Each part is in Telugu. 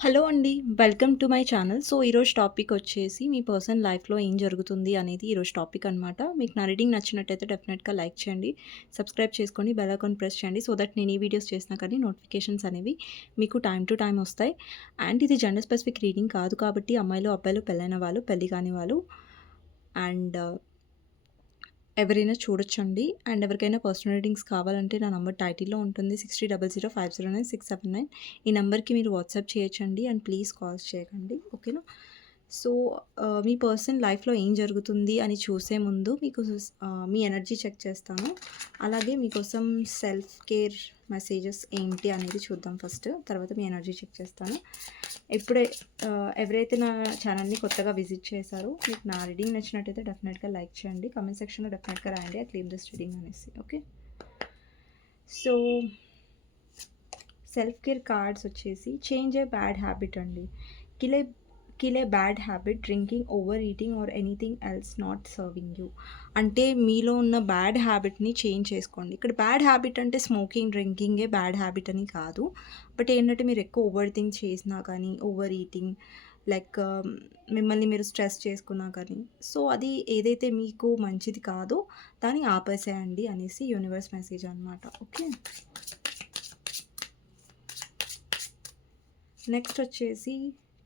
హలో అండి. Welcome to my channel. So, ఈరోజు టాపిక్ వచ్చేసి మీ పర్సనల్ లైఫ్‌లో ఏం జరుగుతుంది అనేది ఈరోజు టాపిక్ అనమాట. మీకు నా రీడింగ్ నచ్చినట్టయితే డెఫినెట్‌గా లైక్ చేయండి. సబ్స్క్రైబ్ చేసుకోండి. బెల్ ఐకాన్ ప్రెస్ చేయండి. సో దట్ నేను ఏ వీడియోస్ చేసినా కానీ నోటిఫికేషన్స్ అనేవి మీకు టైమ్ టు టైమ్ వస్తాయి. అండ్ ఇది జెండర్ స్పెసిఫిక్ రీడింగ్ కాదు కాబట్టి అమ్మాయిలు, అబ్బాయిలు, పెళ్ళైన వాళ్ళు, పెళ్లి కాని వాళ్ళు అండ్ ఎవరైనా చూడొచ్చండి. అండ్ ఎవరికైనా పర్సనల్ రీడింగ్స్ కావాలంటే నా నంబర్ టైటిల్‌లో ఉంటుంది. 6000509679 ఈ నంబర్‌కి మీరు వాట్సాప్ చేయొచ్చండి. అండ్ ప్లీజ్ కాల్స్ చేయకండి. ఓకేనా? సో, మీ పర్సన్ లైఫ్‌లో ఏం జరుగుతుంది అని చూసే ముందు మీకు మీ ఎనర్జీ చెక్ చేస్తాను. అలాగే మీకోసం సెల్ఫ్ కేర్ మెసేజెస్ ఏంటి అనేది చూద్దాం ఫస్ట్. తర్వాత మీ ఎనర్జీ చెక్ చేస్తాను. ఇప్పుడే ఎవరైతే నా ఛానల్‌ని కొత్తగా విజిట్ చేశారో మీకు నా రీడింగ్ నచ్చినట్టయితే డెఫినెట్‌గా లైక్ చేయండి. కామెంట్ సెక్షన్‌లో డెఫినెట్‌గా రాయండి. ఐ క్లెయిమ్ దిస్ రీడింగ్ అనేసి. Okay. So, self care cards వచ్చేసి చేంజ్ ఏ బ్యాడ్ హ్యాబిట్ అండి. Kill A kill A bad habit drinking, over eating or anything else not serving you. అంటే మీలో ఉన్న బ్యాడ్ హ్యాబిట్‌ని చేంజ్ చేసుకోండి. ఇక్కడ బ్యాడ్ హ్యాబిట్ అంటే స్మోకింగ్, డ్రింకింగే బ్యాడ్ హ్యాబిట్ అని కాదు. బట్ ఏంటంటే మీరు ఎక్కువ ఓవర్ థింక్ చేసినా కానీ, ఓవర్ ఈటింగ్ లైక్ మిమ్మల్ని మీరు స్ట్రెస్ చేసుకున్నా కానీ, సో అది ఏదైతే మీకు మంచిది కాదో దాన్ని ఆపేసేయండి అనేసి యూనివర్స్ మెసేజ్ అనమాట. ఓకే. నెక్స్ట్ వచ్చేసి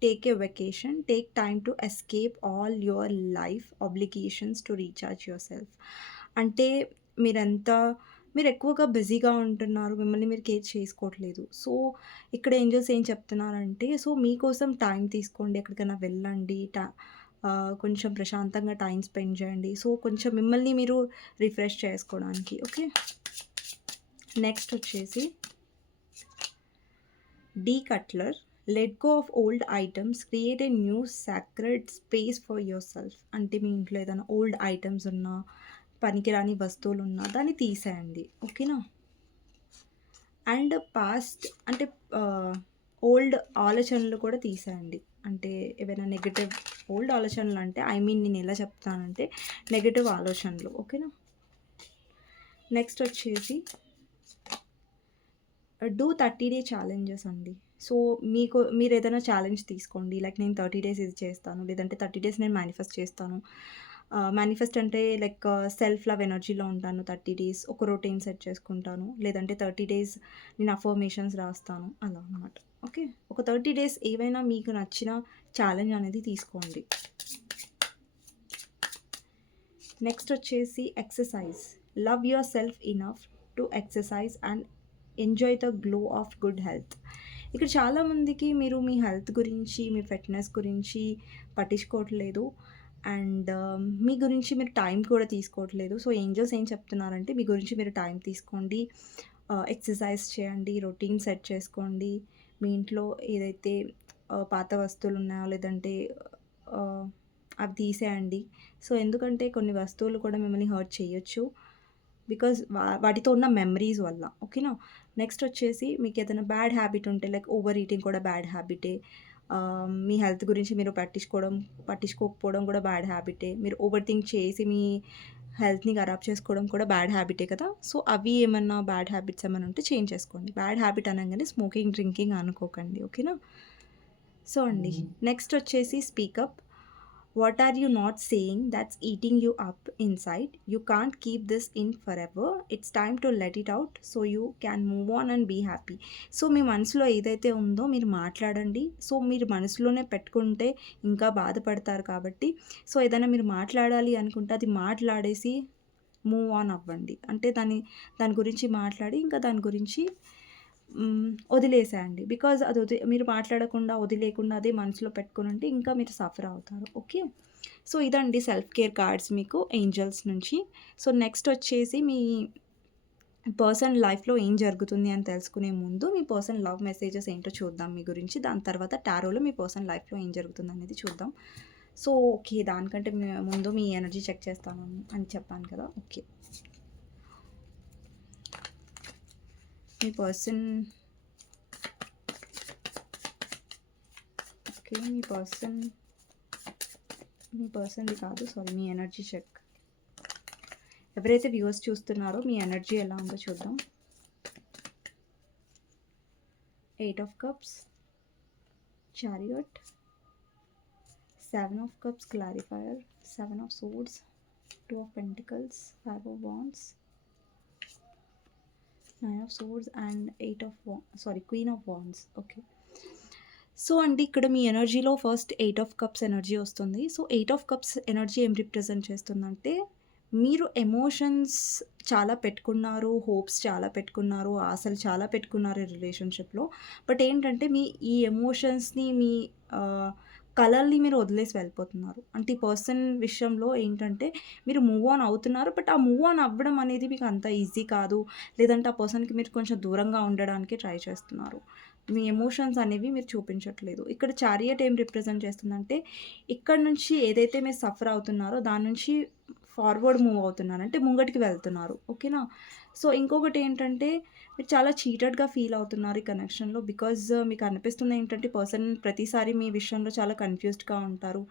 take a vacation, take time to escape all your life obligations to recharge your self. అంటే మీరంతా మీరు ఎక్కువగా బిజీగా ఉంటున్నారు. మిమ్మల్ని మీరు కేర్ చేసుకోవట్లేదు. సో, ఇక్కడ ఏంజెల్స్ ఏం చెప్తున్నారంటే, సో మీకోసం టైం తీసుకోండి. ఎక్కడికైనా వెళ్ళండి. కొంచెం ప్రశాంతంగా టైం స్పెండ్ చేయండి. సో, కొంచెం మిమ్మల్ని మీరు రిఫ్రెష్ చేసుకోవడానికి. ఓకే. నెక్స్ట్ వచ్చేసి declutter, let go of old items, create a new sacred space for yourself. అంటే మీ ఇంట్లో ఏదైనా ఓల్డ్ ఐటమ్స్ ఉన్నా, పనికిరాని వస్తువులు ఉన్నా దాన్ని తీసేయండి. ఓకేనా? అండ్ పాస్ట్ అంటే ఓల్డ్ ఆలోచనలు కూడా తీసేయండి. అంటే ఏవైనా నెగెటివ్ ఓల్డ్ ఆలోచనలు అంటే నేను ఎలా చెప్తానంటే నెగెటివ్ ఆలోచనలు. ఓకేనా? నెక్స్ట్ వచ్చేసి డూ 30 డే ఛాలెంజెస్ అండి. సో, మీరు ఏదైనా ఛాలెంజ్ తీసుకోండి. లైక్ నేను 30 డేస్ ఇది చేస్తాను. లేదంటే 30 డేస్ నేను మేనిఫెస్ట్ చేస్తాను. మేనిఫెస్ట్ అంటే లైక్ సెల్ఫ్ లవ్ ఎనర్జీలో ఉంటాను 30 డేస్. ఒక రొటీన్ సెట్ చేసుకుంటాను. లేదంటే 30 డేస్ నేను అఫర్మేషన్స్ రాస్తాను. అలా అనమాట. ఓకే. ఒక 30 డేస్ ఏవైనా మీకు నచ్చిన ఛాలెంజ్ అనేది తీసుకోండి. నెక్స్ట్ వచ్చేసి exercise. Love your self enough to exercise and enjoy the glow of good health. ఇక్కడ చాలామందికి మీరు మీ హెల్త్ గురించి, మీ ఫిట్‌నెస్ గురించి పట్టించుకోవట్లేదు. అండ్ మీ గురించి మీరు టైం కూడా తీసుకోవట్లేదు. సో, ఏంజెల్స్ ఏం చెప్తున్నారంటే మీ గురించి మీరు టైం తీసుకోండి. ఎక్సర్సైజ్ చేయండి. రొటీన్ సెట్ చేసుకోండి. మీ ఇంట్లో ఏదైతే పాత వస్తువులున్నాయో లేదంటే ఆహ్, అవి తీసేయండి. సో, ఎందుకంటే కొన్ని వస్తువులు కూడా మిమ్మల్ని హర్ట్ చేయొచ్చు. బికాజ్ వాటితో ఉన్న మెమరీస్ వల్ల. ఓకేనా? నెక్స్ట్ వచ్చేసి మీకేదైనా బ్యాడ్ హ్యాబిట్ ఉంటే లైక్ ఓవర్ ఈటింగ్ కూడా బ్యాడ్ హ్యాబిటే. మీ హెల్త్ గురించి మీరు పట్టించుకోకపోవడం కూడా బ్యాడ్ హ్యాబిటే. మీరు ఓవర్ థింక్ చేసి మీ హెల్త్‌ని ఖరాబ్ చేసుకోవడం కూడా బ్యాడ్ హ్యాబిటే కదా! సో, అవి ఏమన్నా బ్యాడ్ హ్యాబిట్స్ ఏమన్నా ఉంటే చేంజ్ చేసుకోండి. బ్యాడ్ హ్యాబిట్ అనంగానే స్మోకింగ్, డ్రింకింగ్ అనుకోకండి. ఓకేనా? సో అండి. నెక్స్ట్ వచ్చేసి speak up. What are you not saying that's eating you up inside? You can't keep this in forever. It's time to let it out so you can move on and be happy. So మీ మనసులో ఏదైతే ఉందో మీరు మాట్లాడండి. సో మీరు మనసులోనే పెట్టుకుంటే ఇంకా బాధపడతారు కాబట్టి, సో ఏదైనా మీరు మాట్లాడాలి అనుకుంటే అది మాట్లాడేసి మూవ్ ఆన్ అవ్వండి. అంటే దాని గురించి మాట్లాడి ఇంకా దాని గురించి వదిలేసేయండి. బికాజ్ అది మీరు మాట్లాడకుండా, వదిలేయకుండా అదే మనసులో పెట్టుకొనుంటే ఇంకా మీరు సఫర్ అవుతారు. ఓకే. సో, ఇదండి సెల్ఫ్ కేర్ కార్డ్స్ మీకు ఏంజెల్స్ నుంచి. సో, నెక్స్ట్ వచ్చేసి మీ పర్సన్ లైఫ్‌లో ఏం జరుగుతుంది అని తెలుసుకునే ముందు మీ పర్సన్ లవ్ మెసేజెస్ ఏంటో చూద్దాం మీ గురించి. దాని తర్వాత టారోలో మీ పర్సన్ లైఫ్‌లో ఏం జరుగుతుందనేది చూద్దాం. So, okay. దానికంటే ముందు మీ ఎనర్జీ చెక్ చేస్తాను అని చెప్పాను కదా! ఓకే. మీ పర్సన్ ఓకే. మీ పర్సన్‌ది కాదు. సారీ. మీ ఎనర్జీ చెక్. ఎవరైతే వ్యూవర్స్ చూస్తున్నారో మీ ఎనర్జీ ఎలా ఉందో చూద్దాం. 8 of cups, chariot, 7 of Cups clarifier, 7 of Swords, 2 of Pentacles, 5 of Wands, 9 of Swords and Queen of Wands. Okay. So అండి ఇక్కడ మీ ఎనర్జీలో ఫస్ట్ 8 of Cups ఎనర్జీ వస్తుంది. సో 8 of Cups ఎనర్జీ ఏం రిప్రజెంట్ చేస్తుందంటే మీరు ఎమోషన్స్ చాలా పెట్టుకున్నారు, హోప్స్ చాలా పెట్టుకున్నారు, ఆశలు చాలా పెట్టుకున్నారు ఈ రిలేషన్షిప్లో. బట్ ఏంటంటే ఈ ఎమోషన్స్ని మీ కలల్ని మీరు వదిలేసి వెళ్ళిపోతున్నారు. అంటే ఈ పర్సన్ విషయంలో ఏంటంటే మీరు మూవ్ ఆన్ అవుతున్నారు. బట్ ఆ మూవ్ ఆన్ అవ్వడం అనేది మీకు అంత ఈజీ కాదు. లేదంటే ఆ పర్సన్కి మీరు కొంచెం దూరంగా ఉండడానికి ట్రై చేస్తున్నారు. మీ ఎమోషన్స్ అనేవి మీరు చూపించట్లేదు. ఇక్కడ చారియట్ ఏం రిప్రజెంట్ చేస్తుందంటే ఇక్కడ నుంచి ఏదైతే మీరు సఫర్ అవుతున్నారో దాని నుంచి ఫార్వర్డ్ మూవ్ అవుతున్నారు, అంటే ముంగటికి వెళ్తున్నారు. ఓకేనా. సో ఇంకొకటి ఏంటంటే మీరు చాలా చీటెడ్గా ఫీల్ అవుతున్నారు ఈ కనెక్షన్లో. బికాజ్ మీకు అనిపిస్తుంది ఏంటంటే పర్సన్ ప్రతిసారి మీ విషయంలో చాలా కన్ఫ్యూజ్డ్గా ఉంటారు,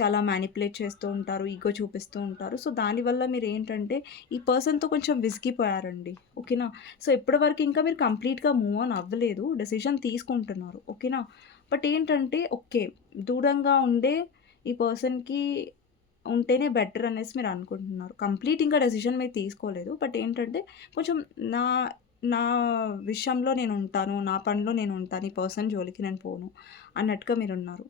చాలా మ్యానిపులేట్ చేస్తూ ఉంటారు, ఈగో చూపిస్తూ ఉంటారు. సో దానివల్ల మీరు ఏంటంటే ఈ పర్సన్తో కొంచెం విసిగిపోయారండి. ఓకేనా. సో ఇప్పటివరకు ఇంకా మీరు కంప్లీట్గా మూవ్ ఆన్ అవ్వలేదు, డెసిషన్ తీసుకుంటున్నారు. ఓకేనా. బట్ ఏంటంటే ఓకే, దూరంగా ఉండే ఈ పర్సన్కి ఉంటేనే బెటర్ అనేసి మీరు అనుకుంటున్నారు. కంప్లీట్ ఇంకా డెసిషన్ మీరు తీసుకోలేదు. బట్ ఏంటంటే కొంచెం నా నా విషయంలో నేను ఉంటాను, నా పనిలో నేను ఉంటాను, ఈ పర్సన్ జోలికి నేను పోను అన్నట్టుగా మీరున్నారు.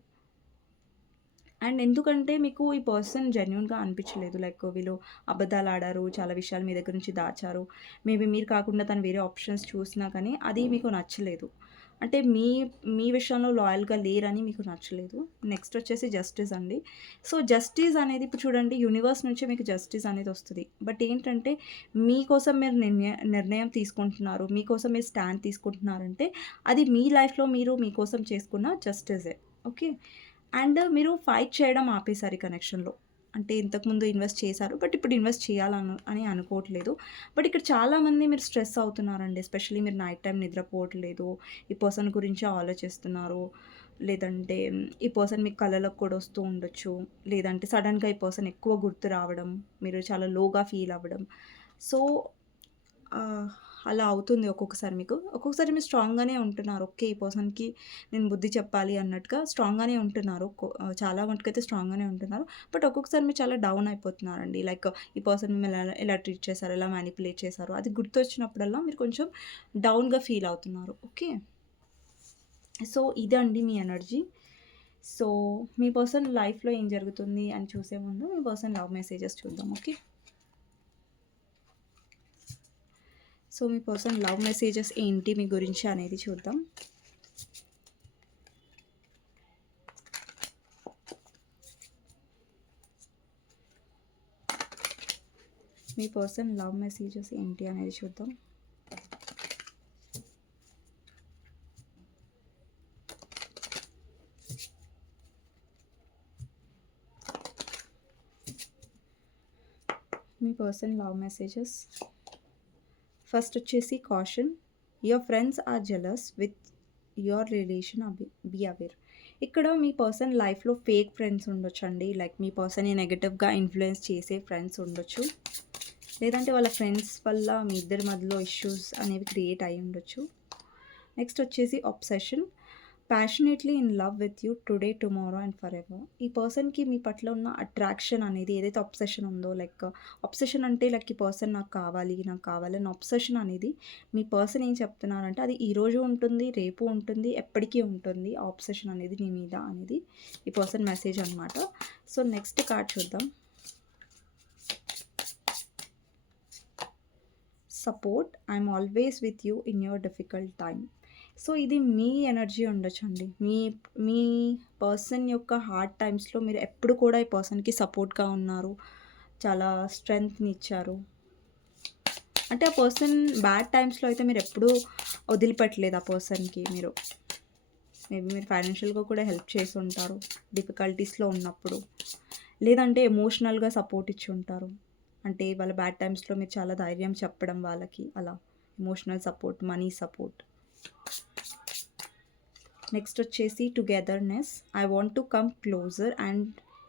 అండ్ ఎందుకంటే మీకు ఈ పర్సన్ జెన్యూన్గా అనిపించలేదు. లైక్ వీళ్ళు అబద్ధాలు ఆడారు, చాలా విషయాలు మీ దగ్గర నుంచి దాచారు. మేబీ మీరు కాకుండా తను వేరే ఆప్షన్స్ చూసినా కానీ అది మీకు నచ్చలేదు. అంటే మీ విషయంలో లాయల్గా లేరని మీకు నచ్చలేదు. నెక్స్ట్ వచ్చేసి జస్టిస్ అండి. సో జస్టిస్ అనేది ఇప్పుడు చూడండి, యూనివర్స్ నుంచి మీకు జస్టిస్ అనేది వస్తుంది. బట్ ఏంటంటే మీకోసం మీరు నిర్ణయం తీసుకుంటున్నారు, మీకోసం మీరు స్టాండ్ తీసుకుంటున్నారంటే అది మీ లైఫ్లో మీరు మీకోసం చేసుకున్న జస్టిసే. ఓకే. అండ్ మీరు ఫైట్ చేయడం ఆపేశారు ఈ కనెక్షన్లో. అంటే ఇంతకుముందు ఇన్వెస్ట్ చేశారు, బట్ ఇప్పుడు ఇన్వెస్ట్ చేయాలని అనుకోవట్లేదు. బట్ ఇక్కడ చాలామంది మీరు స్ట్రెస్ అవుతున్నారండి. ఎస్పెషల్లీ మీరు నైట్ టైం నిద్రపోవట్లేదు, ఈ పర్సన్ గురించి ఆలోచిస్తున్నారు. లేదంటే ఈ పర్సన్ మీకు కళ్ళలోకి కూడా వస్తూ ఉండొచ్చు. లేదంటే సడన్గా ఈ పర్సన్ ఎక్కువ గుర్తు రావడం, మీరు చాలా లోగా ఫీల్ అవ్వడం. సో అలా అవుతుంది ఒక్కొక్కసారి మీకు. ఒక్కొక్కసారి మీరు స్ట్రాంగ్‌గానే ఉంటున్నారు. ఓకే, ఈ పర్సన్‌కి నేను బుద్ధి చెప్పాలి అన్నట్టుగా స్ట్రాంగ్‌గానే ఉంటున్నారు. చాలా మటుకైతే స్ట్రాంగ్‌గానే ఉంటున్నారు. బట్ ఒక్కొక్కసారి మీరు చాలా డౌన్ అయిపోతున్నారండి. లైక్ ఈ పర్సన్ మిమ్మల్ని ఎలా ట్రీట్ చేశారు, ఎలా మ్యానిపులేట్ చేశారు, అది గుర్తొచ్చినప్పుడల్లా మీరు కొంచెం డౌన్‌గా ఫీల్ అవుతున్నారు. ఓకే. సో ఇదండి మీ ఎనర్జీ. సో మీ పర్సన్ లైఫ్‌లో ఏం జరుగుతుంది అని చూసే ముందు మీ పర్సన్ లవ్ మెసేజెస్ చూద్దాం. ఓకే. సో మీ పర్సన్ లవ్ మెసేజెస్ ఏంటి మీ గురించి అనేది చూద్దాం. మీ పర్సన్ లవ్ మెసేజెస్ ఏంటి అనేది చూద్దాం. మీ పర్సన్ లవ్ మెసేజెస్ ఫస్ట్ వచ్చేసి caution. Your friends are jealous with your relation, be aware. ఇక్కడ మీ పర్సన్ లైఫ్లో ఫేక్ ఫ్రెండ్స్ ఉండొచ్చు అండి. లైక్ మీ పర్సన్ని నెగటివ్గా ఇన్ఫ్లుయెన్స్ చేసే ఫ్రెండ్స్ ఉండొచ్చు. లేదంటే వాళ్ళ ఫ్రెండ్స్ వల్ల మీ ఇద్దరి మధ్యలో ఇష్యూస్ అనేవి క్రియేట్ అయ్యి ఉండొచ్చు. నెక్స్ట్ వచ్చేసి obsession. Passionately in love with you today, tomorrow and for ever. ఈ పర్సన్కి మీ పట్ల ఉన్న అట్రాక్షన్ అనేది ఏదైతే అబ్సెషన్ ఉందో, లైక్ అబ్సెషన్ అంటే లైక్ ఈ పర్సన్ నాకు కావాలి అన్న అబ్సెషన్ అనేది మీ పర్సన్ ఏం చెప్తున్నారంటే అది ఈరోజు ఉంటుంది, రేపు ఉంటుంది, ఎప్పటికీ ఉంటుంది ఆ అబ్సెషన్ అనేది నీ మీద అనేది ఈ పర్సన్ మెసేజ్ అనమాట. సో నెక్స్ట్ కార్డ్ చూద్దాం. Support. I'm always with you in your difficult time. So ఇది మీ ఎనర్జీ ఉండొచ్చు అండి. మీ పర్సన్ యొక్క హార్డ్ టైమ్స్లో మీరు ఎప్పుడు కూడా ఈ పర్సన్కి సపోర్ట్గా ఉన్నారు, చాలా స్ట్రెంగ్త్ని ఇచ్చారు. అంటే ఆ పర్సన్ బ్యాడ్ టైమ్స్లో అయితే మీరు ఎప్పుడూ వదిలిపెట్టలేదు ఆ పర్సన్కి. మేబీ మీరు ఫైనాన్షియల్గా కూడా హెల్ప్ చేసి ఉంటారు డిఫికల్టీస్లో ఉన్నప్పుడు, లేదంటే ఎమోషనల్గా సపోర్ట్ ఇచ్చి ఉంటారు. అంటే వాళ్ళ బ్యాడ్ టైమ్స్లో మీరు చాలా ధైర్యం చెప్పడం వాళ్ళకి, అలా emotional support, money support. Next వచ్చేసి togetherness. I want to come closer and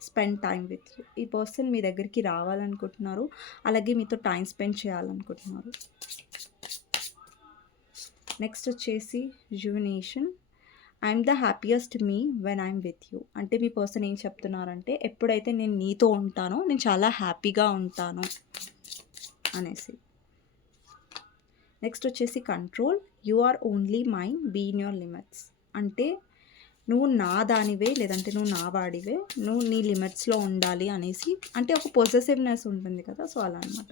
spend time with you. ఈ పర్సన్ మీ దగ్గరికి రావాలనుకుంటున్నారు, అలాగే మీతో టైం స్పెండ్ చేయాలనుకుంటున్నారు. నెక్స్ట్ వచ్చేసి rejuvenation. I'm the happiest me when I'm with you. అంటే మీ పర్సన్ ఏం చెప్తున్నారంటే, ఎప్పుడైతే నేను నీతో ఉంటానో నేను చాలా హ్యాపీగా ఉంటాను అనేసి. నెక్స్ట్ వచ్చేసి control. You are only mine, be in your limits. అంటే నువ్వు నా దానివే, లేదంటే నువ్వు నా వాడివే, నువ్వు నీ లిమిట్స్లో ఉండాలి అనేసి. అంటే ఒక పొజెసివ్నెస్ ఉంటుంది కదా, సో అలా అనమాట.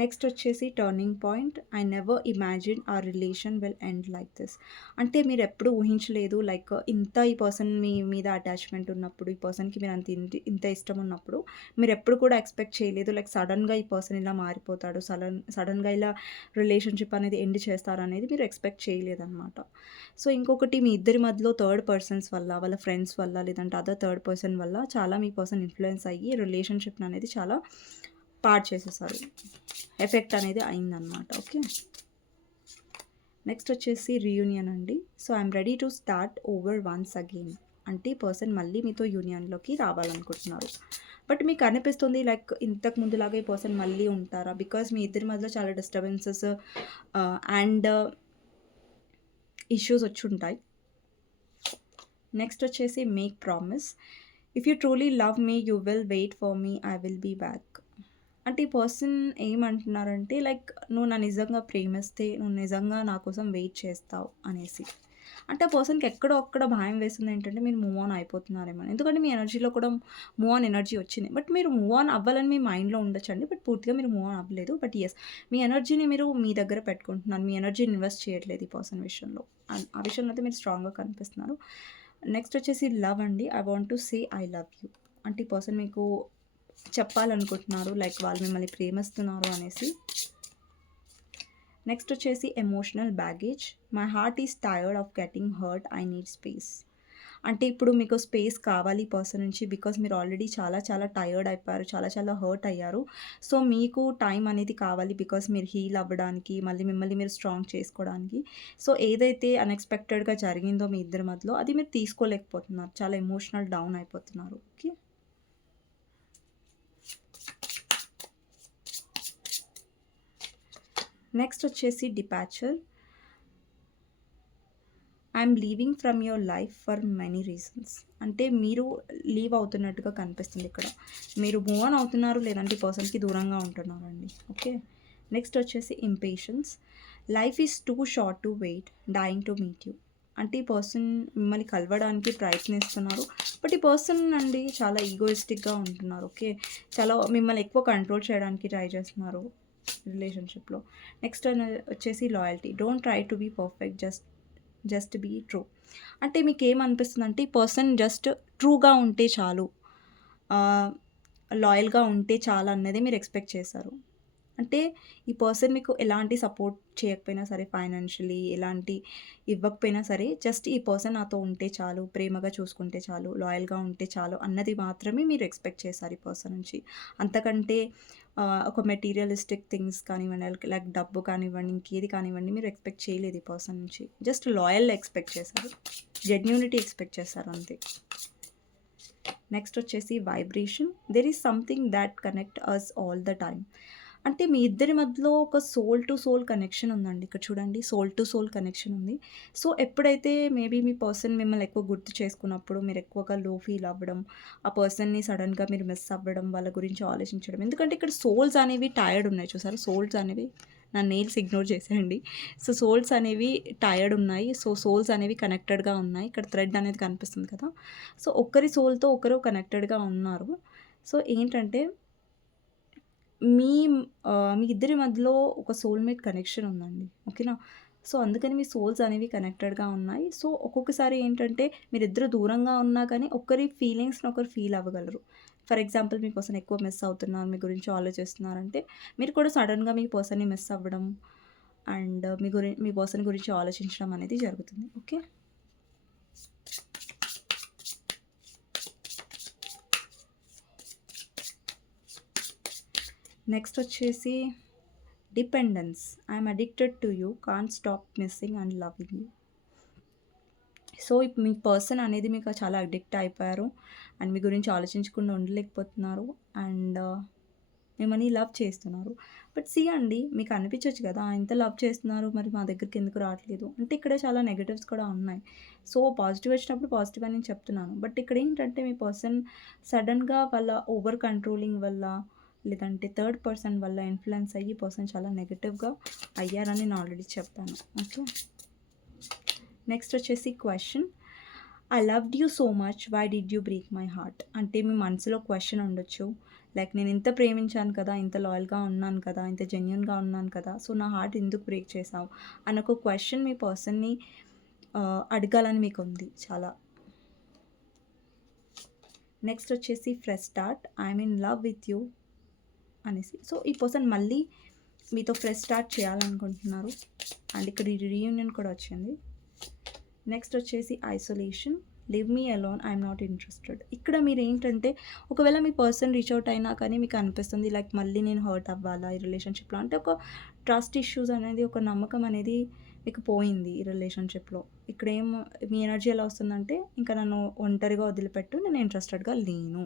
నెక్స్ట్ వచ్చేసి turning point. I never imagine a relation will end like this. అంటే మీరు ఎప్పుడు ఊహించలేదు, లైక్ ఇంత ఈ పర్సన్ మీ మీద అటాచ్మెంట్ ఉన్నప్పుడు, ఈ పర్సన్కి మీరు అంత ఇంత ఇష్టం ఉన్నప్పుడు మీరు ఎప్పుడు కూడా ఎక్స్పెక్ట్ చేయలేదు లైక్ సడన్గా ఈ పర్సన్ ఇలా మారిపోతాడు, సడన్గా ఇలా రిలేషన్షిప్ అనేది ఎండ్ చేస్తారు అనేది మీరు ఎక్స్పెక్ట్ చేయలేదన్నమాట. సో ఇంకొకటి, మీ ఇద్దరి మధ్యలో థర్డ్ పర్సన్స్ వల్ల, వాళ్ళ ఫ్రెండ్స్ వల్ల, లేదంటే అదర్ థర్డ్ పర్సన్ వల్ల చాలా మీ పర్సన్ ఇన్ఫ్లుయెన్స్ అయ్యి రిలేషన్షిప్ అనేది చాలా పాడు చేసేసారు, ఎఫెక్ట్ అనేది అయిందనమాట. ఓకే, నెక్స్ట్ వచ్చేసి రీయూనియన్ అండి. So I'm ready to start over once again. అంటే ఈ పర్సన్ మళ్ళీ మీతో యూనియన్లోకి రావాలనుకుంటున్నారు. బట్ మీకు అనిపిస్తుంది లైక్ ఇంతకు ముందులాగా ఈ పర్సన్ మళ్ళీ ఉంటారా, బికాస్ మీ ఇద్దరి మధ్యలో చాలా డిస్టర్బెన్సెస్ అండ్ ఇష్యూస్ వచ్చి ఉంటాయి. నెక్స్ట్ వచ్చేసి make promise. If you truly love me you will wait for me, I will be back. అంటే ఈ పర్సన్ ఏమంటున్నారంటే లైక్ నువ్వు నా నిజంగా ప్రేమిస్తే నువ్వు నిజంగా నా కోసం వెయిట్ చేస్తావు అనేసి. అంటే ఆ పర్సన్కి ఎక్కడో ఒక్కడ భయం వేస్తుంది ఏంటంటే మీరు మూవ్ ఆన్ అయిపోతున్నారేమో, ఎందుకంటే మీ ఎనర్జీలో కూడా మూవ్ ఆన్ ఎనర్జీ వచ్చింది. బట్ మీరు మూవ్ ఆన్ అవ్వాలని మీ మైండ్లో ఉండొచ్చండి, బట్ పూర్తిగా మీరు మూవ్ ఆన్ అవ్వలేదు. బట్ ఎస్, మీ ఎనర్జీని మీరు మీ దగ్గర పెట్టుకుంటున్నారు, మీ ఎనర్జీని ఇన్వెస్ట్ చేయట్లేదు ఈ పర్సన్ విషయంలో. ఆ విషయంలో అయితే మీరు స్ట్రాంగ్గా కనిపిస్తున్నారు. నెక్స్ట్ వచ్చేసి లవ్ అండి. I want to say I love you. అంటే ఈ పర్సన్ మీకు చెప్పాలనుకుంటున్నారు లైక్ వాళ్ళు మిమ్మల్ని ప్రేమిస్తున్నారు అనేసి. నెక్స్ట్ వచ్చేసి emotional baggage. My heart is tired of getting hurt, I need space. అంటే ఇప్పుడు మీకు స్పేస్ కావాలి పర్సన్ నుంచి, బికాస్ మీరు ఆల్రెడీ చాలా చాలా టైర్డ్ అయిపోయారు, చాలా చాలా హర్ట్ అయ్యారు. సో మీకు టైం అనేది కావాలి, బికాస్ మీరు హీల్ అవ్వడానికి, మళ్ళీ మిమ్మల్ని మీరు స్ట్రాంగ్ చేసుకోవడానికి. సో ఏదైతే అన్ఎక్స్పెక్టెడ్గా జరిగిందో మీ ఇద్దరి మధ్యలో, అది మీరు తీసుకోలేకపోతున్నారు, చాలా ఎమోషనల్ డౌన్ అయిపోతున్నారు. ఓకే, నెక్స్ట్ వచ్చేసి departure. I'm leaving from your life for many reasons. అంటే మీరు లీవ్ అవుతున్నట్టుగా కనిపిస్తుంది ఇక్కడ, మీరు మూవ్ ఆన్ అవుతున్నారు, లేదంటే పర్సన్కి దూరంగా ఉంటున్నారండి. ఓకే, నెక్స్ట్ వచ్చేసి impatience. Life is too short to wait, dying to meet you. అంటే ఈ పర్సన్ మిమ్మల్ని కలవడానికి ప్రయత్నిస్తున్నారు, బట్ ఈ పర్సన్ అండి చాలా ఈగోయిస్టిక్గా ఉంటున్నారు. ఓకే, చాలా మిమ్మల్ని ఎక్కువ కంట్రోల్ చేయడానికి ట్రై చేస్తున్నారు రిలేషన్షిప్లో. నెక్స్ట్ వచ్చేసి loyalty. Don't try to be perfect, just be true. అంటే మీకు ఏమనిపిస్తుంది అంటే ఈ పర్సన్ జస్ట్ ట్రూగా ఉంటే చాలు, లాయల్గా ఉంటే చాలు అన్నది మీరు ఎక్స్పెక్ట్ చేశారు. అంటే ఈ పర్సన్ మీకు ఎలాంటి సపోర్ట్ చేయకపోయినా సరే, ఫైనాన్షియలీ ఎలాంటి ఇవ్వకపోయినా సరే, జస్ట్ ఈ పర్సన్ నాతో ఉంటే చాలు, ప్రేమగా చూసుకుంటే చాలు, లాయల్గా ఉంటే చాలు అన్నది మాత్రమే మీరు ఎక్స్పెక్ట్ చేశారు ఈ పర్సన్ నుంచి. అంతకంటే ఒక మెటీరియలిస్టిక్ థింగ్స్ కానివ్వండి, లైక్ డబ్బు కానివ్వండి, ఇంకేది కానివ్వండి, మీరు ఎక్స్పెక్ట్ చేయలేదు ఈ పర్సన్ నుంచి. జస్ట్ లాయల్ ఎక్స్పెక్ట్ చేశారు, జెన్యూనిటీ ఎక్స్పెక్ట్ చేశారు అంతే. నెక్స్ట్ వచ్చేసి vibration. There is something that connect us all the time. అంటే మీ ఇద్దరి మధ్యలో ఒక సోల్ టు సోల్ కనెక్షన్ ఉందండి. ఇక్కడ చూడండి, సోల్ టు సోల్ కనెక్షన్ ఉంది. సో ఎప్పుడైతే మేబీ మీ పర్సన్ మిమ్మల్ని ఎక్కువ గుర్తు చేసుకున్నప్పుడు మీరు ఎక్కువగా లో ఫీల్ అవ్వడం, ఆ పర్సన్ని సడన్గా మీరు మిస్ అవ్వడం, వాళ్ళ గురించి ఆలోచించడం. ఎందుకంటే ఇక్కడ సోల్స్ అనేవి టైర్డ్ ఉన్నాయి, చూసారు సోల్స్ అనేవి. నా నెయిల్స్ ఇగ్నోర్ చేసేయండి. సో సోల్స్ అనేవి టైర్డ్ ఉన్నాయి, సో సోల్స్ అనేవి కనెక్టెడ్గా ఉన్నాయి. ఇక్కడ థ్రెడ్ అనేది కనిపిస్తుంది కదా, సో ఒకరి సోల్తో ఒకరు కనెక్టెడ్గా ఉన్నారు. సో ఏంటంటే మీ మీ ఇద్దరి మధ్యలో ఒక సోల్‌మేట్ కనెక్షన్ ఉందండి. ఓకేనా? సో, అందుకని మీ సోల్స్ అనేవి కనెక్టెడ్‌గా ఉన్నాయి. సో, ఒక్కొక్కసారి ఏంటంటే మీరిద్దరు దూరంగా ఉన్నా కానీ ఒకరి ఫీలింగ్స్‌ని ఒకరు ఫీల్ అవ్వగలరు. ఫర్ ఎగ్జాంపుల్ మీ పర్సన్ ఎక్కువ మిస్ అవుతున్నారు, మీ గురించి ఆలోచిస్తున్నారంటే మీరు కూడా సడెన్‌గా మీ పర్సన్‌ని మిస్ అవ్వడం అండ్ మీ పర్సన్ గురించి ఆలోచించడం అనేది జరుగుతుంది. ఓకే. నెక్స్ట్ వచ్చేసి dependence. I'm addicted to you, can't stop missing and loving you. So ఇప్పుడు మీ పర్సన్ అనేది మీకు చాలా అడిక్ట్ అయిపోయారు అండ్ మీ గురించి ఆలోచించకుండా ఉండలేకపోతున్నారు అండ్ మిమ్మల్ని లవ్ చేస్తున్నారు. బట్ సీ అండి, మీకు అనిపించొచ్చు కదా! ఇంత లవ్ చేస్తున్నారు, మరి మా దగ్గరికి ఎందుకు రావట్లేదు అంటే, ఇక్కడ చాలా నెగెటివ్స్ కూడా ఉన్నాయి. సో, పాజిటివ్ వచ్చినప్పుడు పాజిటివ్ అని నేను చెప్తున్నాను. బట్ ఇక్కడ ఏంటంటే, మీ పర్సన్ సడెన్‌గా వాళ్ళ ఓవర్ కంట్రోలింగ్ వల్ల, లేదంటే థర్డ్ పర్సన్ వల్ల ఇన్‌ఫ్లుయెన్స్ అయ్యి పర్సన్ చాలా నెగెటివ్‌గా అయ్యారని నేను ఆల్రెడీ చెప్పాను. ఓకే. నెక్స్ట్ వచ్చేసి question, I loved you so much, why did you break my heart? అంటే మీ మనసులో క్వెషన్ ఉండొచ్చు. లైక్ నేను ఇంత ప్రేమించాను కదా, ఇంత లాయల్‌గా ఉన్నాను కదా, ఇంత జెన్యూన్‌గా ఉన్నాను కదా, సో నా హార్ట్ ఎందుకు బ్రేక్ చేసావు అని ఒక క్వెషన్ మీ పర్సన్‌ని అడగాలని మీకు ఉంది చాలా. నెక్స్ట్ వచ్చేసి fresh start, I'm in love with you అనేసి. సో ఈ పర్సన్ మళ్ళీ మీతో ఫ్రెష్ స్టార్ట్ చేయాలనుకుంటున్నారు. అండ్ ఇక్కడ రీయూనియన్ కూడా వచ్చింది. నెక్స్ట్ వచ్చేసి isolation, live me alone, I'm not interested. ఇక్కడ మీరు ఏంటంటే, ఒకవేళ మీ పర్సన్ రీచ్ అవుట్ అయినా కానీ మీకు అనిపిస్తుంది లైక్ మళ్ళీ నేను హర్ట్ అవ్వాలా ఈ రిలేషన్షిప్లో అంటే, ఒక ట్రస్ట్ ఇష్యూస్ అనేది, ఒక నమ్మకం అనేది మీకు పోయింది ఈ రిలేషన్షిప్లో. ఇక్కడ మీ ఎనర్జీ ఎలా వస్తుందంటే, ఇంకా నన్ను ఒంటరిగా వదిలిపెట్టు, నేను ఇంట్రెస్టెడ్గా లేను.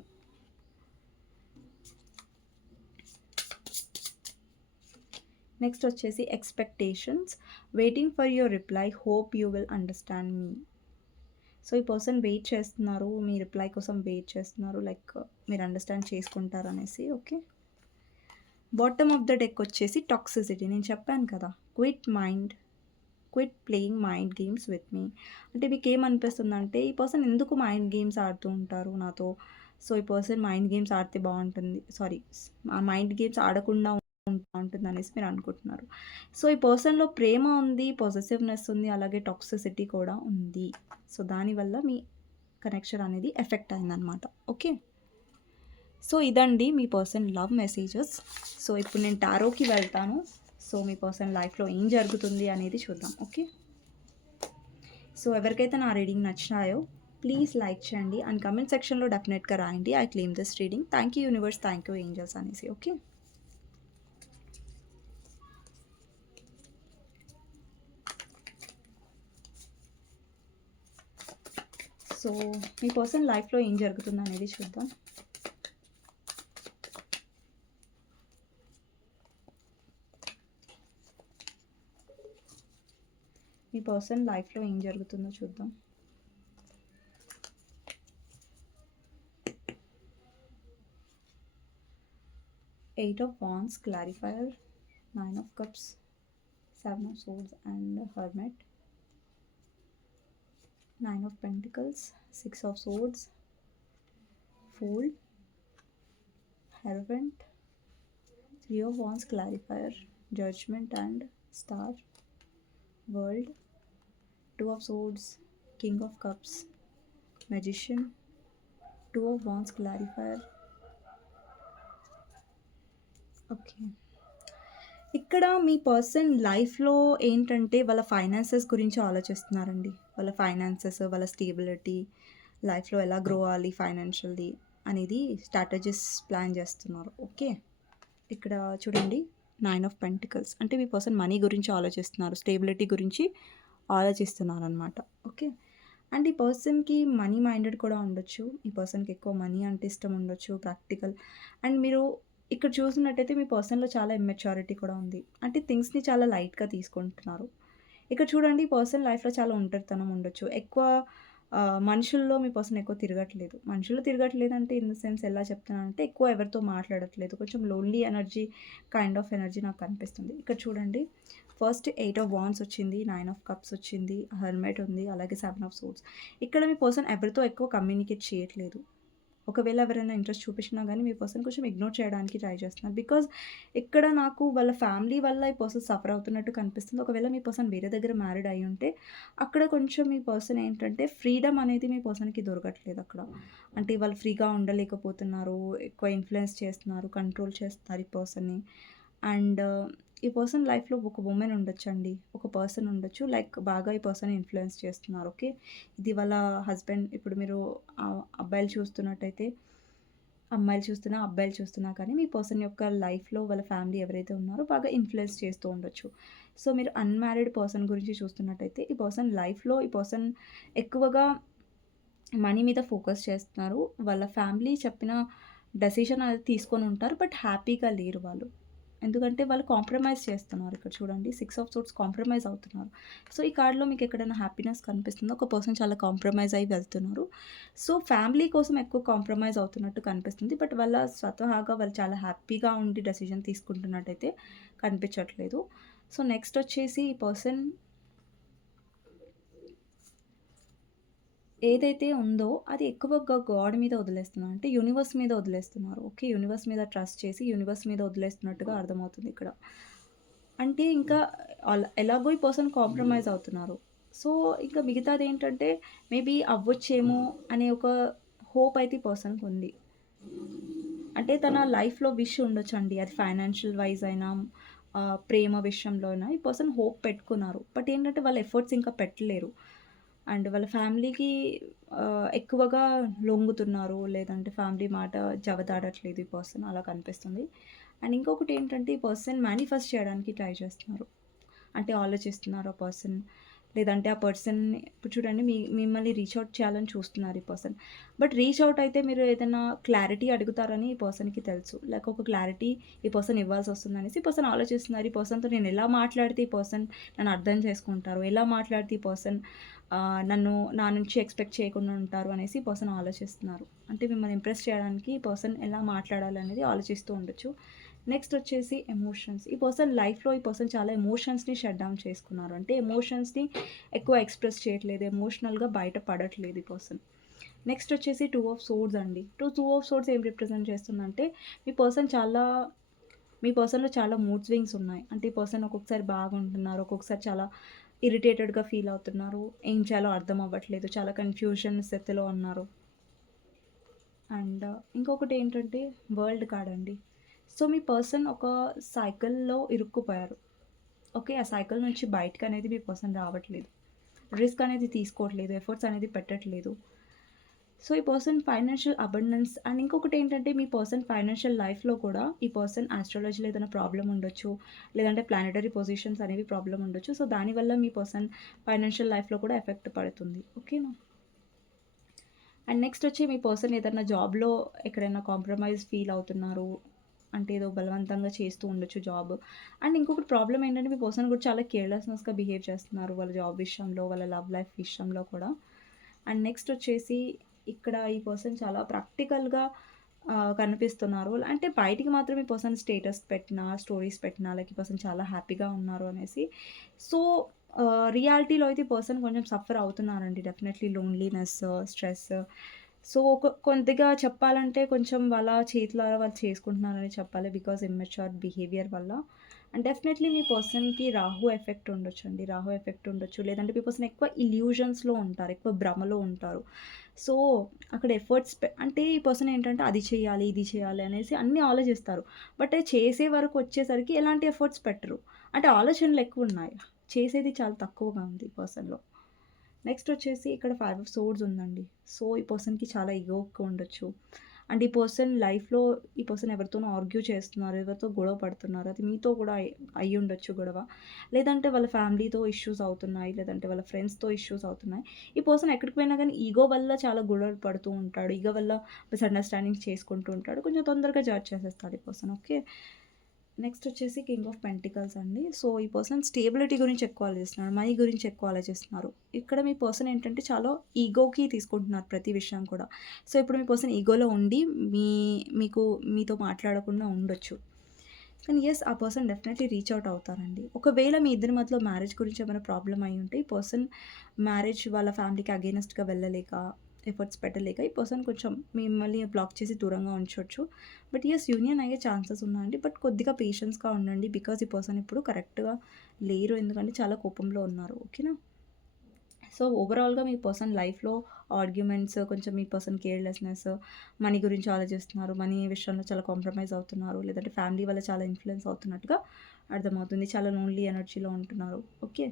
నెక్స్ట్ వచ్చేసి expectations, waiting for your reply, hope you will understand me. So ఈ పర్సన్ వెయిట్ చేస్తున్నారు, మీ రిప్లై కోసం వెయిట్ చేస్తున్నారు, లైక్ మీరు అండర్స్టాండ్ చేసుకుంటారు అనేసి. Okay. Bottom of the deck వచ్చేసి టాక్సిసిటీ. నేను చెప్పాను కదా, quit playing mind games with me. అంటే మీకు ఏమనిపిస్తుందంటే, ఈ పర్సన్ ఎందుకు మైండ్ గేమ్స్ ఆడుతూ ఉంటారు నాతో. సో ఈ పర్సన్ మైండ్ గేమ్స్ ఆడితే బాగుంటుంది, సారీ, ఆ మైండ్ గేమ్స్ ఆడకుండా బాగుంటుంది అనేసి మీరు అనుకుంటున్నారు. సో ఈ పర్సన్లో ప్రేమ ఉంది, పొజెసివ్నెస్ ఉంది, అలాగే టాక్సిసిటీ కూడా ఉంది. సో దానివల్ల మీ కనెక్షన్ అనేది ఎఫెక్ట్ అయిందనమాట. ఓకే. సో ఇదండి మీ పర్సన్ లవ్ మెసేజెస్. సో ఇప్పుడు నేను టారోకి వెళ్తాను. సో మీ పర్సన్ లైఫ్లో ఏం జరుగుతుంది అనేది చూద్దాం. ఓకే. సో ఎవరికైతే నా రీడింగ్ నచ్చినాయో ప్లీజ్ లైక్ చేయండి అండ్ కమెంట్ సెక్షన్లో డెఫినెట్గా రాయండి, I claim this reading. Thank you universe, thank you angels అనేసి. ఓకే. సో మీ పర్సన్ లైఫ్లో ఏం జరుగుతుంది అనేది చూద్దాం. మీ పర్సన్ లైఫ్లో ఏం జరుగుతుందో చూద్దాం. Eight of wands, clarifier, 9 of cups, 7 of swords and hermit, 9 of pentacles, 6 of swords, fool, hierophant, 3 of wands, clarifier, judgment and star, world, 2 of swords, king of cups, magician, 2 of wands, clarifier. Okay. ఇక్కడ మీ పర్సన్ లైఫ్లో ఏంటంటే, వాళ్ళ ఫైనాన్సెస్ గురించి ఆలోచిస్తున్నారండి. వాళ్ళ ఫైనాన్సెస్, వాళ్ళ స్టేబిలిటీ, లైఫ్లో ఎలా గ్రో అవ్వాలి ఫైనాన్షియల్లీ అనేది స్ట్రాటజీస్ ప్లాన్ చేస్తున్నారు. ఓకే. ఇక్కడ చూడండి, 9 ఆఫ్ పెంటికల్స్ అంటే మీ పర్సన్ మనీ గురించి ఆలోచిస్తున్నారు, స్టేబిలిటీ గురించి ఆలోచిస్తున్నారు అనమాట. ఓకే. అండ్ ఈ పర్సన్కి మనీ మైండెడ్ కూడా ఉండొచ్చు. ఈ పర్సన్కి ఎక్కువ మనీ అంటే ఇష్టం ఉండొచ్చు, ప్రాక్టికల్. అండ్ మీరు ఇక్కడ చూసినట్టయితే మీ పర్సన్లో చాలా ఇమ్మెచ్యూరిటీ కూడా ఉంది. అంటే థింగ్స్ని చాలా లైట్గా తీసుకుంటున్నారు. ఇక్కడ చూడండి, ఈ పర్సన్ లైఫ్లో చాలా ఒంటరితనం ఉండొచ్చు. ఎక్కువ మనుషుల్లో మీ పర్సన్ ఎక్కువ తిరగట్లేదు. మనుషుల్లో తిరగట్లేదు అంటే ఇన్ ద సెన్స్ ఎలా చెప్తున్నానంటే, ఎక్కువ ఎవరితో మాట్లాడట్లేదు. కొంచెం lonely energy, kind of energy నాకు కనిపిస్తుంది. ఇక్కడ చూడండి, ఫస్ట్ 8 ఆఫ్ వాండ్స్ వచ్చింది, 9 ఆఫ్ కప్స్ వచ్చింది, హెర్మైట్ ఉంది, అలాగే 7 ఆఫ్ సోర్డ్స్. ఇక్కడ మీ పర్సన్ ఎవరితో ఎక్కువ కమ్యూనికేట్ చేయట్లేదు. ఒకవేళ ఎవరైనా ఇంట్రెస్ట్ చూపించినా కానీ మీ పర్సన్ కొంచెం ఇగ్నోర్ చేయడానికి ట్రై చేస్తున్నారు. బికాజ్ ఇక్కడ నాకు వాళ్ళ ఫ్యామిలీ వల్ల ఈ పర్సన్ సఫర్ అవుతున్నట్టు కనిపిస్తుంది. ఒకవేళ మీ పర్సన్ వేరే దగ్గర మ్యారీడ్ అయి ఉంటే, అక్కడ కొంచెం మీ పర్సన్ ఏంటంటే ఫ్రీడమ్ అనేది మీ పర్సన్కి దొరకట్లేదు అక్కడ. అంటే వాళ్ళు ఫ్రీగా ఉండలేకపోతున్నారు, ఎక్కువ ఇన్ఫ్లుయెన్స్ చేస్తున్నారు, కంట్రోల్ చేస్తున్నారు ఈ పర్సన్ని. అండ్ ఈ పర్సన్ లైఫ్లో ఒక ఉమెన్ ఉండొచ్చండి, ఒక పర్సన్ ఉండొచ్చు, లైక్ బాగా ఈ పర్సన్ ఇన్ఫ్లుయెన్స్ చేస్తున్నారు. ఓకే. ఇది వాళ్ళ హస్బెండ్. ఇప్పుడు మీరు అబ్బాయిలు చూస్తున్నట్టయితే, అమ్మాయిలు చూస్తున్నా, అబ్బాయిలు చూస్తున్నా కానీ మీ పర్సన్ యొక్క లైఫ్లో వాళ్ళ ఫ్యామిలీ ఎవరైతే ఉన్నారో బాగా ఇన్ఫ్లుయెన్స్ చేస్తూ ఉండొచ్చు. సో మీరు అన్మ్యారీడ్ పర్సన్ గురించి చూస్తున్నట్టయితే, ఈ పర్సన్ లైఫ్లో ఈ పర్సన్ ఎక్కువగా మనీ మీద ఫోకస్ చేస్తున్నారు. వాళ్ళ ఫ్యామిలీ చెప్పిన డెసిషన్ అనేది తీసుకొని ఉంటారు. బట్ హ్యాపీగా లేరు వాళ్ళు. ఎందుకంటే వాళ్ళు కాంప్రమైజ్ చేస్తున్నారు. ఇక్కడ చూడండి 6 ఆఫ్ సోర్డ్స్ కాంప్రమైజ్ అవుతున్నారు. సో, ఈ కార్డ్‌లో మీకు ఎక్కడైనా హ్యాపీనెస్ కనిపిస్తుందా? ఒక పర్సన్ చాలా కాంప్రమైజ్ అయ్యి వెళ్తున్నారు. సో, ఫ్యామిలీ కోసం ఎక్కువ కాంప్రమైజ్ అవుతున్నట్టు కనిపిస్తుంది. బట్ వాళ్ళ స్వతహాగా వాళ్ళు చాలా హ్యాపీగా ఉండి డెసిషన్ తీసుకుంటున్నట్టయితే కనిపించట్లేదు. సో, నెక్స్ట్ వచ్చేసి ఈ పర్సన్ ఏదైతే ఉందో అది ఎక్కువగా గాడ్ మీద వదిలేస్తున్నారు. అంటే యూనివర్స్ మీద వదిలేస్తున్నారు. ఓకే. యూనివర్స్ మీద ట్రస్ట్ చేసి యూనివర్స్ మీద వదిలేస్తున్నట్టుగా అర్థమవుతుంది ఇక్కడ. అంటే ఇంకా ఎలాగో ఈ పర్సన్ కాంప్రమైజ్ అవుతున్నారు. సో, ఇంకా మిగతాదేంటంటే మేబీ అవ్వచ్చేమో అనే ఒక హోప్ అయితే ఈ పర్సన్‌కుంది. అంటే తన లైఫ్‌లో విష్ ఉండొచ్చండి. అది ఫైనాన్షియల్ వైస్ అయినా, ప్రేమ విషయంలో అయినా ఈ పర్సన్ హోప్ పెట్టుకున్నారు. బట్ ఏంటంటే వాళ్ళ ఎఫర్ట్స్ ఇంకా పెట్టలేరు. అండ్ వాళ్ళ ఫ్యామిలీకి ఎక్కువగా లొంగుతున్నారు. లేదంటే ఫ్యామిలీ మాట జవదాడట్లేదు ఈ పర్సన్ అలా కనిపిస్తుంది. అండ్ ఇంకొకటి ఏంటంటే ఈ పర్సన్ మేనిఫెస్ట్ చేయడానికి ట్రై చేస్తున్నారు. అంటే ఆలోచిస్తున్నారు ఆ పర్సన్. లేదంటే ఆ పర్సన్‌ని ఇప్పుడు చూడండి మిమ్మల్ని రీచ్ ఔట్ చేయాలని చూస్తున్నారు ఈ పర్సన్. బట్ రీచ్ ఔట్ అయితే మీరు ఏదైనా క్లారిటీ అడుగుతారని ఈ పర్సన్‌కి తెలుసు. లైక్ ఒక క్లారిటీ ఈ పర్సన్ ఇవ్వాల్సొస్తుందనేసి ఈ పర్సన్ ఆలోచిస్తున్నారు. ఈ పర్సన్‌తో నేను ఎలా మాట్లాడితే ఈ పర్సన్ నన్ను అర్థం చేసుకుంటారు? ఎలా మాట్లాడితే ఈ పర్సన్ నన్ను నా నుంచి ఎక్స్‌పెక్ట్ చేయకుండా ఉంటారు అనేసి ఈ పర్సన్ ఆలోచిస్తున్నారు. అంటే మిమ్మల్ని ఇంప్రెస్ చేయడానికి ఈ పర్సన్ ఎలా మాట్లాడాలనేది ఆలోచిస్తూ ఉండొచ్చు. నెక్స్ట్ వచ్చేసి ఎమోషన్స్. ఈ పర్సన్ లైఫ్‌లో ఈ పర్సన్ చాలా ఎమోషన్స్‌ని షట్ డౌన్ చేసుకున్నారు. అంటే ఎమోషన్స్‌ని ఎక్కువ ఎక్స్‌ప్రెస్ చేయట్లేదు. ఎమోషనల్‌గా బయట పడట్లేదు ఈ పర్సన్. నెక్స్ట్ వచ్చేసి 2 ఆఫ్ సోర్డ్స్ అండి. టూ ఆఫ్ సోర్డ్స్ ఏం రిప్రజెంట్ చేస్తుందంటే మీ పర్సన్‌లో చాలా మూడ్ స్వింగ్స్ ఉన్నాయి. అంటే ఈ పర్సన్ ఒక్కొక్కసారి బాగుంటున్నారు. ఒక్కొక్కసారి చాలా ఇరిటేటెడ్‌గా ఫీల్ అవుతున్నారు. ఏం చేయాలో అర్థం అవ్వట్లేదు. చాలా కన్‌ఫ్యూజన్ స్థితిలో ఉన్నారు. అండ్ ఇంకొకటేంటంటే వరల్డ్ కార్డ్ అండి. సో, మీ పర్సన్ ఒక సైకిల్‌లో ఇరుక్కుపోయారు. ఓకే. ఆ సైకిల్ నుంచి బయటకనేది మీ పర్సన్ రావట్లేదు. రిస్క్ అనేది తీసుకోవట్లేదు. ఎఫర్ట్స్ అనేది పెట్టట్లేదు. సో, ఈ పర్సన్ ఫైనాన్షియల్ అబండెన్స్ అండ్ ఇంకొకటేంటంటే మీ పర్సన్ ఫైనాన్షియల్ లైఫ్‌లో కూడా ఈ పర్సన్ ఆస్ట్రాలజీలో ఏదైనా ప్రాబ్లమ్ ఉండొచ్చు. లేదంటే ప్లానెటరీ పొజిషన్స్ అనేవి ప్రాబ్లమ్ ఉండొచ్చు. సో, దానివల్ల మీ పర్సన్ ఫైనాన్షియల్ లైఫ్‌లో కూడా ఎఫెక్ట్ పడుతుంది. ఓకేనా? అండ్ నెక్స్ట్ వచ్చి మీ పర్సన్ ఏదన్నా జాబ్‌లో ఎక్కడైనా కాంప్రమైజ్ ఫీల్ అవుతున్నారు. అంటే ఏదో బలవంతంగా చేస్తూ ఉండొచ్చు జాబ్. అండ్ ఇంకొకటి ప్రాబ్లమ్ ఏంటంటే మీ పర్సన్ కూడా చాలా కేర్‌లెస్‌నెస్‌గా బిహేవ్ చేస్తున్నారు. వాళ్ళ జాబ్ విషయంలో, వాళ్ళ లవ్ లైఫ్ విషయంలో కూడా. అండ్ నెక్స్ట్ వచ్చేసి ఇక్కడ ఈ పర్సన్ చాలా ప్రాక్టికల్‌గా కనిపిస్తున్నారు. అంటే బయటికి మాత్రం ఈ పర్సన్ స్టేటస్ పెట్టినా, స్టోరీస్ పెట్టినా లైక్ ఈ పర్సన్ చాలా హ్యాపీగా ఉన్నారు అనేసి. సో, రియాలిటీలో అయితే ఈ పర్సన్ కొంచెం సఫర్ అవుతున్నారండి. Definitely loneliness, stress. సో, కొద్దిగా చెప్పాలంటే కొంచెం వాళ్ళ చేతులారా వాళ్ళు చేసుకుంటున్నారని చెప్పాలి. బికాజ్ ఇమ్మెచ్యూర్ బిహేవియర్ వల్ల. అండ్ డెఫినెట్‌లీ మీ పర్సన్‌కి రాహు ఎఫెక్ట్ ఉండొచ్చండి. రాహు ఎఫెక్ట్ ఉండొచ్చు. లేదంటే మీ పర్సన్ ఎక్కువ ఇల్యూజన్స్‌లో ఉంటారు. ఎక్కువ భ్రమలో ఉంటారు. సో, అక్కడ ఎఫర్ట్స్ అంటే ఈ పర్సన్ ఏంటంటే అది చేయాలి, ఇది చేయాలి అనేసి అన్నీ ఆలోచిస్తారు. బట్ అది చేసే వరకు వచ్చేసరికి ఎలాంటి ఎఫర్ట్స్ పెట్టరు. అంటే ఆలోచనలు ఎక్కువున్నాయి. చేసేది చాలా తక్కువగా ఉంది ఈ పర్సన్‌లో. నెక్స్ట్ వచ్చేసి ఇక్కడ 5 ఆఫ్ సోర్డ్స్ ఉందండి. సో, ఈ పర్సన్‌కి చాలా ఇగో ఎక్కువ ఉండొచ్చు. అండ్ ఈ పర్సన్ లైఫ్‌లో ఈ పర్సన్ ఎవరితోనో ఆర్గ్యూ చేస్తున్నారు. ఎవరితో గొడవ పడుతున్నారు. అది మీతో కూడా అయ్యుండొచ్చు గొడవ. లేదంటే వాళ్ళ ఫ్యామిలీతో ఇష్యూస్ అవుతున్నాయి. లేదంటే వాళ్ళ ఫ్రెండ్స్‌తో ఇష్యూస్ అవుతున్నాయి. ఈ పర్సన్ ఎక్కడికి పోయినా గానీ ఈగో వల్ల చాలా గొడవలు పడుతూ ఉంటాడు. ఈగో వల్ల మిస్‌అండర్‌స్టాండింగ్స్ చేసుకుంటూ ఉంటాడు. కొంచెం తొందరగా జడ్జ్ చేసేస్తాడు ఈ పర్సన్. ఓకే. నెక్స్ట్ వచ్చేసి కింగ్ ఆఫ్ పెంటికల్స్ అండి. సో, ఈ పర్సన్ స్టేబిలిటీ గురించి ఎక్కువ ఆలోచిస్తున్నాడు. మనీ గురించి ఎక్కువ ఆలోచిస్తున్నారు. ఇక్కడ మీ పర్సన్ ఏంటంటే చాలా ఈగోకి తీసుకుంటున్నారు ప్రతి విషయం కూడా. సో, ఇప్పుడు మీ పర్సన్ ఈగోలో ఉండి మీ మీకు మీతో మాట్లాడకుండా ఉండొచ్చు. కానీ యెస్, ఆ పర్సన్ డెఫినెట్‌లీ రీచ్ ఔట్ అవుతారండి. ఒకవేళ మీ ఇద్దరి మధ్యలో మ్యారేజ్ గురించి ఏమైనా ప్రాబ్లమ్ అయ్యుంటే ఈ పర్సన్ మ్యారేజ్ వాళ్ళ ఫ్యామిలీకి అగెయినెస్ట్‌గా వెళ్ళలేక, ఎఫర్ట్స్ పెట్టలేక ఈ పర్సన్ కొంచెం మిమ్మల్ని బ్లాక్ చేసి దూరంగా ఉంచొచ్చు. బట్ యెస్, యూనియన్ అయ్యే ఛాన్సెస్ ఉన్నాయండి. బట్ కొద్దిగా పేషెన్స్‌గా ఉండండి. బికాజ్ ఈ పర్సన్ ఇప్పుడు కరెక్ట్‌గా లేరు. ఎందుకంటే చాలా కోపంలో ఉన్నారు. ఓకేనా? సో, ఓవరాల్‌గా మీ పర్సన్ లైఫ్‌లో ఆర్గ్యుమెంట్స్, కొంచెం మీ పర్సన్ కేర్‌లెస్‌నెస్, మనీ గురించి ఆలోచిస్తున్నారు. మనీ విషయంలో చాలా కాంప్రమైజ్ అవుతున్నారు. లేదంటే ఫ్యామిలీ వల్ల చాలా ఇన్‌ఫ్లూయెన్స్ అవుతున్నట్టుగా అర్థమవుతుంది. చాలా లోన్లీ ఎనర్జీలో ఉంటున్నారు. ఓకే.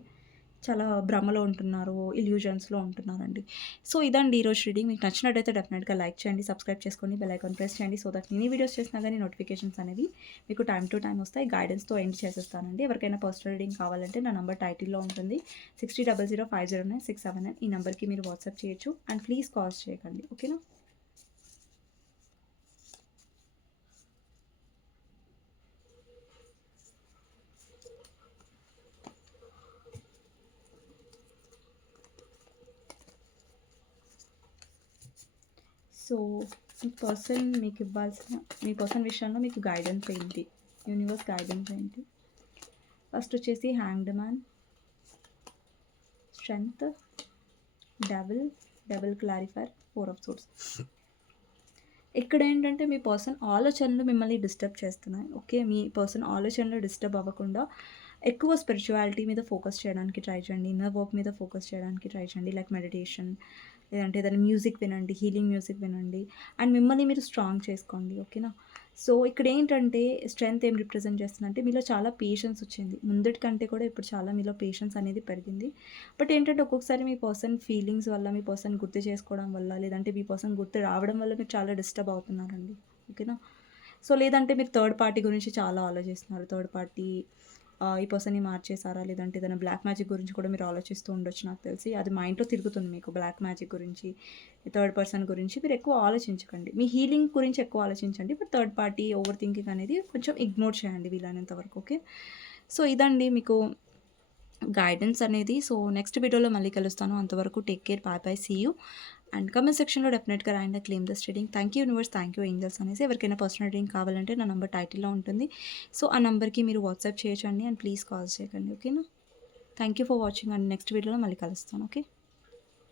చాలా భ్రమలో ఉంటున్నారు. ఇల్యూజన్స్‌లో ఉంటున్నారండి. సో, ఇదండి ఈరోజు రీడింగ్. మీకు నచ్చినట్టయితే డెఫినెట్‌గా లైక్ చేయండి, సబ్స్క్రైబ్ చేసుకోండి, బెల్ ఐకాన్ ప్రెస్ చేయండి. సో దట్ నేను వీడియోస్ చేసినా గానీ నోటిఫికేషన్స్ అనేవి మీకు టైమ్ టు టైమ్ వస్తాయి. గైడెన్స్‌తో ఎండ్ చేసేస్తానండి. ఎవరికైనా పర్సనల్ రీడింగ్ కావాలంటే నా నంబర్ టైటిల్‌లో ఉంటుంది. 6000509679 ఈ నంబర్‌కి మీరు వాట్సాప్ చేయొచ్చు. అండ్ ప్లీజ్ కాల్స్ చేయకండి. ఓకేనా? సో మీ పర్సన్ మీకు ఇవ్వాల్సిన మీ పర్సన్ విషయంలో మీకు గైడెన్స్ ఏంటి, యూనివర్స్ గైడెన్స్ ఏంటి? ఫస్ట్ వచ్చేసి hanged man, strength, double clarifier, 4 of Swords. ఇక్కడ ఏంటంటే మీ పర్సన్ ఆలోచనలు మిమ్మల్ని డిస్టర్బ్ చేస్తున్నాయి. ఓకే, మీ పర్సన్ ఆలోచనలు డిస్టర్బ్ అవ్వకుండా ఎక్కువ స్పిరిచువాలిటీ మీద ఫోకస్ చేయడానికి ట్రై చేయండి, ఇన్నర్ వర్క్ మీద ఫోకస్ చేయడానికి ట్రై చేయండి, లైక్ మెడిటేషన్, లేదంటే ఏదైనా మ్యూజిక్ వినండి, హీలింగ్ మ్యూజిక్ వినండి, అండ్ మిమ్మల్ని మీరు స్ట్రాంగ్ చేసుకోండి. ఓకేనా? సో ఇక్కడ ఏంటంటే స్ట్రెంగ్త్ ఏం రిప్రజెంట్ చేస్తుందంటే మీలో చాలా పేషెన్స్ వచ్చింది, ముందటి కంటే కూడా ఇప్పుడు చాలా మీలో పేషెన్స్ అనేది పెరిగింది. బట్ ఏంటంటే ఒక్కొక్కసారి మీ పర్సన్ ఫీలింగ్స్ వల్ల, మీ పర్సన్ గుర్తు చేసుకోవడం వల్ల, లేదంటే మీ పర్సన్ గుర్తు రావడం వల్ల మీరు చాలా డిస్టర్బ్ అవుతున్నారండి. ఓకేనా? సో లేదంటే మీరు థర్డ్ పార్టీ గురించి చాలా ఆలోచిస్తున్నారు. థర్డ్ పార్టీ ఈ పర్సన్‌ని మార్చేసారా? లేదంటే ఏదైనా బ్లాక్ మ్యాజిక్ గురించి కూడా మీరు ఆలోచిస్తూ ఉండొచ్చు నాకు తెలిసి. అది మైండ్‌లో తిరుగుతుంది మీకు బ్లాక్ మ్యాజిక్ గురించి, థర్డ్ పర్సన్ గురించి మీరు ఎక్కువ ఆలోచించకండి. మీ హీలింగ్ గురించి ఎక్కువ ఆలోచించండి. But third party over thinking అనేది కొంచెం ఇగ్నోర్ చేయండి వీలైనంత వరకు. ఓకే. సో ఇదండి మీకు గైడెన్స్ అనేది. సో నెక్స్ట్ వీడియోలో మళ్ళీ కలుస్తాను. అంతవరకు take care, bye bye, see you. And comment సెక్షన్లో డెఫినెట్గా రాయండి claim this reading. Thank you universe, thank you angels అనేసి. ఎవరికైనా పర్సనల్ రీడింగ్ కావాలంటే నా నెంబర్ టైటిల్లో ఉంటుంది. సో ఆ నెంబర్కి మీరు వాట్సాప్ చేయొచ్చండి, అండ్ ప్లీజ్ కాల్ చేయకండి. ఓకేనా? Thank you for watching, and next వీడియోలో మళ్ళీ కలుస్తాను. ఓకే.